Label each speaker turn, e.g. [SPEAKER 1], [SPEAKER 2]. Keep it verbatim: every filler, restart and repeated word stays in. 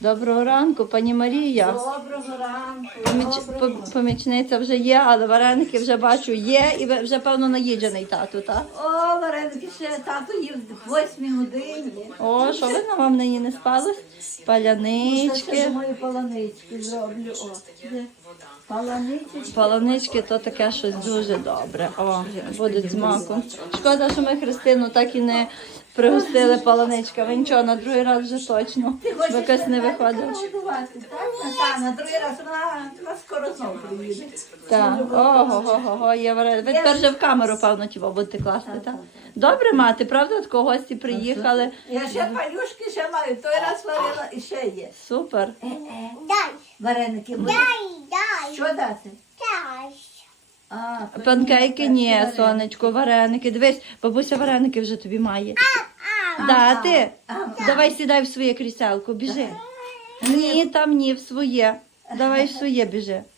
[SPEAKER 1] Доброго ранку, пані Марія.
[SPEAKER 2] Доброго ранку.
[SPEAKER 1] Поміч...
[SPEAKER 2] Доброго.
[SPEAKER 1] по- Помічниця вже є, але вареники вже бачу є і ви вже, певно, наїджений тату, так?
[SPEAKER 2] О, вареники ще тато їв в восьмій годині.
[SPEAKER 1] О, що ви на вам нині не спалось?
[SPEAKER 2] Ну, ще
[SPEAKER 1] Палянички.
[SPEAKER 2] мої полонички зроблю. О, де? Полонички.
[SPEAKER 1] Паланички то таке щось дуже добре. О, будуть з маком. Шкода, що ми Христину так і не пригостили паланичками. Нічого, на другий раз вже точно.
[SPEAKER 2] Ти хочеш
[SPEAKER 1] Якось не
[SPEAKER 2] мене
[SPEAKER 1] виходить.
[SPEAKER 2] нагодувати, так? Та, на другий раз вона, вона скоро знову приїде.
[SPEAKER 1] Так, ого-го-го, є вареники. Ви тепер вже в камеру, певно, тіво будете класти, так? Добре мати, правда? От кого гості приїхали.
[SPEAKER 2] Я ще палюшки ще маю, той раз варила і ще є.
[SPEAKER 1] Супер.
[SPEAKER 3] Дай,
[SPEAKER 2] Вареники будуть.
[SPEAKER 3] дай, дай,
[SPEAKER 2] Що дати?
[SPEAKER 3] дай.
[SPEAKER 2] А,
[SPEAKER 1] Панкейки ні, сонечко, вареники. Дивись, бабуся вареники вже тобі має. Да, ти? Давай сідай в своє кріселко, біжи. Ні, там ні, в своє. Давай в своє біжи.